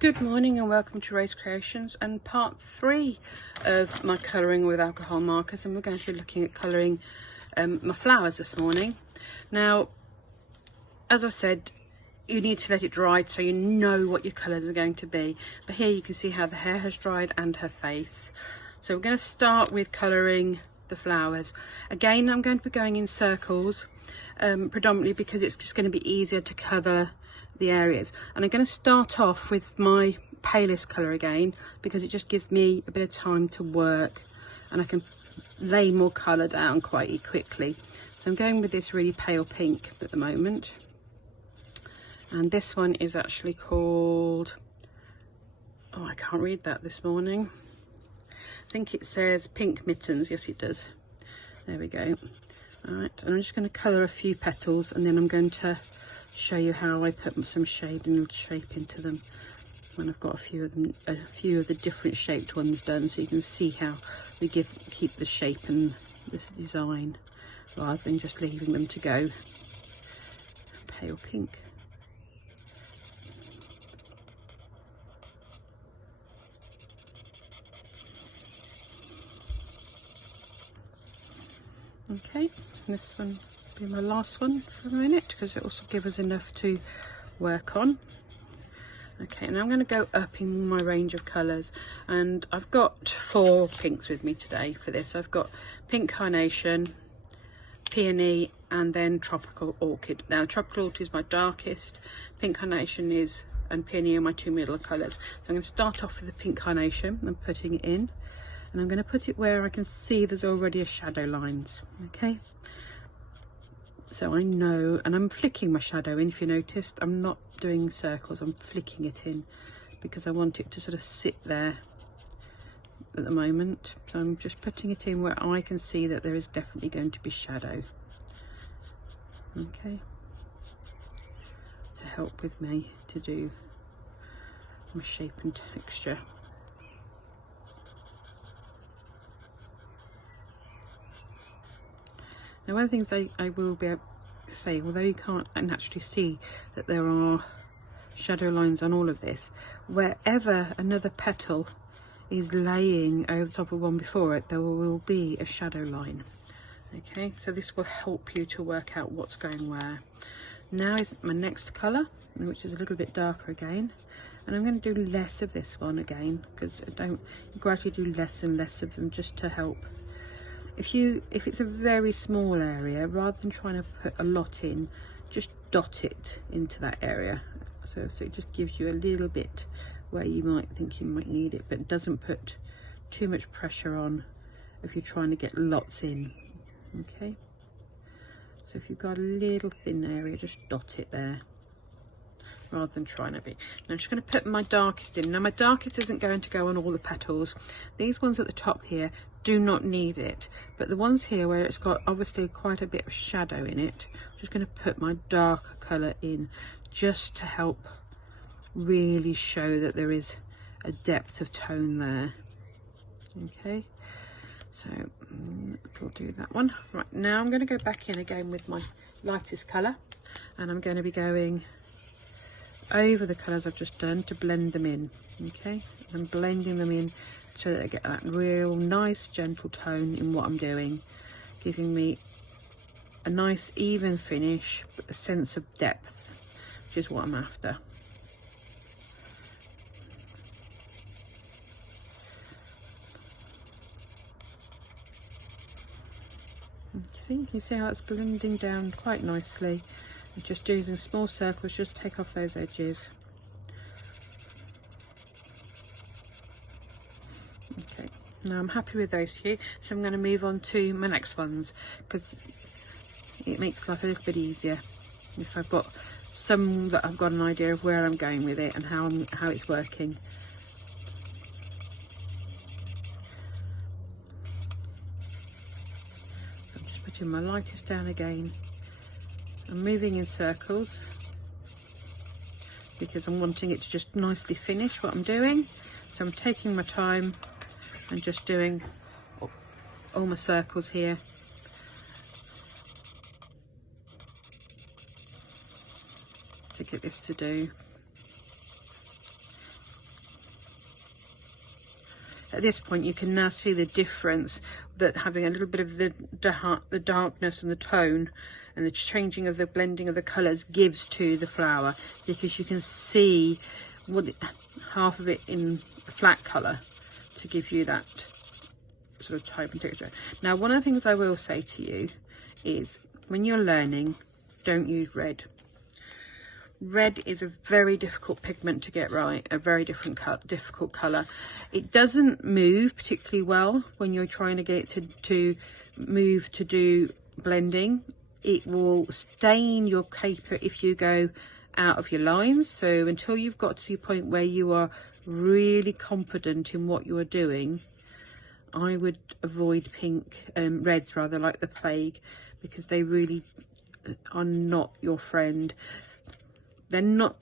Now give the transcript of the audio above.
Good morning and welcome to Ray's Creations and part 3 of my colouring with alcohol markers, and we're going to be looking at colouring my flowers this morning. Now, as I said, you need to let it dry so you know what your colours are going to be, but here you can see how the hair has dried and her face. So we're going to start with colouring the flowers. Again, I'm going to be going in circles predominantly because it's just going to be easier to cover the areas, and I'm going to start off with my palest colour again because it just gives me a bit of time to work and I can lay more colour down quite quickly. So I'm going with this really pale pink at the moment, and this one is actually called, oh, I can't read that this morning. I think it says Pink Mittens. Yes, it does. There we go. All right, and I'm just going to colour a few petals, and then I'm going to show you how I put some shade and shape into them when I've got a few of the different shaped ones done, so you can see how we keep the shape and this design rather than just leaving them to go pale pink. Okay, this one will be my last one for a minute because it also gives us enough to work on. Okay, and I'm going to go up in my range of colours, and I've got 4 pinks with me today for this. I've got Pink Carnation, Peony, and then Tropical Orchid. Now, Tropical Orchid is my darkest, Pink Carnation and Peony are my 2 middle colours. So I'm going to start off with the Pink Carnation and putting it in, and I'm going to put it where I can see there's already a shadow lines. Okay, so I know, and I'm flicking my shadow in. If you noticed, I'm not doing circles, I'm flicking it in because I want it to sort of sit there at the moment. So I'm just putting it in where I can see that there is definitely going to be shadow. Okay, to help with me to do my shape and texture. Now, one of the things I will be able to say, although you can't naturally see that there are shadow lines on all of this, wherever another petal is laying over the top of one before it, there will be a shadow line. Okay, so this will help you to work out what's going where. Now is my next colour, which is a little bit darker again, and I'm going to do less of this one again because I don't gradually do less and less of them just to help. If it's a very small area, rather than trying to put a lot in, just dot it into that area. So it just gives you a little bit where you might think you might need it, but doesn't put too much pressure on if you're trying to get lots in. Okay, so if you've got a little thin area, just dot it there rather than trying to be. Now I'm just going to put my darkest in. Now my darkest isn't going to go on all the petals. These ones at the top here do not need it, but the ones here where it's got obviously quite a bit of shadow in it, I'm just going to put my darker colour in just to help really show that there is a depth of tone there. Okay, so we'll do that one. Right, now I'm going to go back in again with my lightest colour, and I'm going to be going over the colours I've just done to blend them in. Okay, I'm blending them in so that I get that real nice gentle tone in what I'm doing, giving me a nice even finish but a sense of depth, which is what I'm after. You see how it's blending down quite nicely. I'm just using small circles, just take off those edges. Okay, now I'm happy with those few, so I'm going to move on to my next ones because it makes life a little bit easier if I've got some that I've got an idea of where I'm going with it and how it's working. I'm just putting my lightest down again. I'm moving in circles because I'm wanting it to just nicely finish what I'm doing. So I'm taking my time and just doing all my circles here. To get this to do. at this point you can now see the difference that having a little bit of the darkness and the tone and the changing of the blending of the colours gives to the flower, because you can see half of it in a flat colour to give you that sort of type and texture. Now, one of the things I will say to you is, when you're learning, don't use red. Red is a very difficult pigment to get right, a very difficult colour. It doesn't move particularly well when you're trying to get it to move to do blending. It will stain your paper if you go out of your lines. So until you've got to the point where you are really confident in what you are doing, I would avoid reds rather, like the plague, because they really are not your friend. They're not